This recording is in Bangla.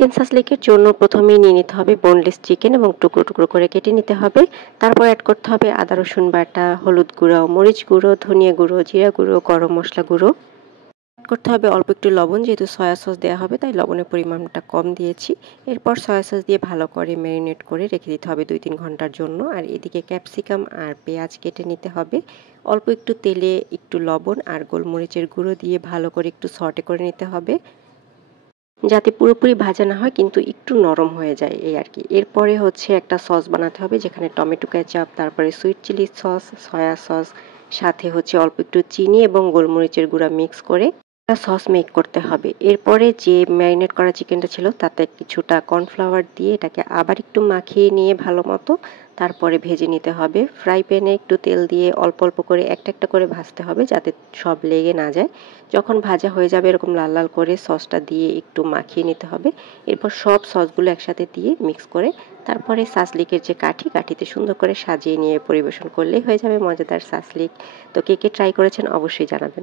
চিকেন সাসলিকের জন্য প্রথমেই নিয়ে নিতে হবে বোনলেস চিকেন এবং টুকরো টুকরো করে কেটে নিতে হবে। তারপর অ্যাড করতে হবে আদা রসুন বাটা, হলুদ গুঁড়ো, মরিচ গুঁড়ো, ধনিয়া গুঁড়ো, জিরা গুঁড়ো, গরম মশলা গুঁড়ো। অ্যাড করতে হবে অল্প একটু লবণ, যেহেতু সয়া সস দেওয়া হবে তাই লবণের পরিমাণটা কম দিয়েছি। এরপর সয়া সস দিয়ে ভালো করে ম্যারিনেট করে রেখে দিতে হবে 2-3 ঘন্টার জন্য। আর এদিকে ক্যাপসিকাম আর পেঁয়াজ কেটে নিতে হবে। অল্প একটু তেলে একটু লবণ আর গোলমরিচের গুঁড়ো দিয়ে ভালো করে একটু সটে করে নিতে হবে, যাতে পুরোপুরি ভাজা না হয় কিন্তু একটু নরম হয়ে যায়, এই আর কি। এরপরে হচ্ছে একটা সস বানাতে হবে, যেখানে টমেটো কেচাপ, তারপরে sweet chilli sauce, soy sauce, সাথে হচ্ছে অল্প একটু চিনি এবং গোলমরিচের গুঁড়া মিক্স করে একটা সস মেক করতে হবে। এরপরে যে ম্যারিনেট করা চিকেনটা ছিল তাতে কিছুটা কর্নফ্লাওয়ার দিয়ে এটাকে আবার একটু মাখিয়ে নিয়ে ভালো মতো তারপরে ভেজে নিতে হবে। ফ্রাই প্যানে একটু তেল দিয়ে অল্প অল্প করে একটা একটা করে ভাজতে হবে, যাতে সব লেগে না যায়। যখন ভাজা হয়ে যাবে এরকম লাল লাল করে সসটা দিয়ে একটু মাখিয়ে নিতে হবে। এরপর সব সসগুলো একসাথে দিয়ে মিক্স করে তারপরে সাসলিকের যে কাঠিতে সুন্দর করে সাজিয়ে নিয়ে পরিবেশন করলেই হয়ে যাবে মজাদার সাসলিক। তো কে কে ট্রাই করেছেন অবশ্যই জানাবেন।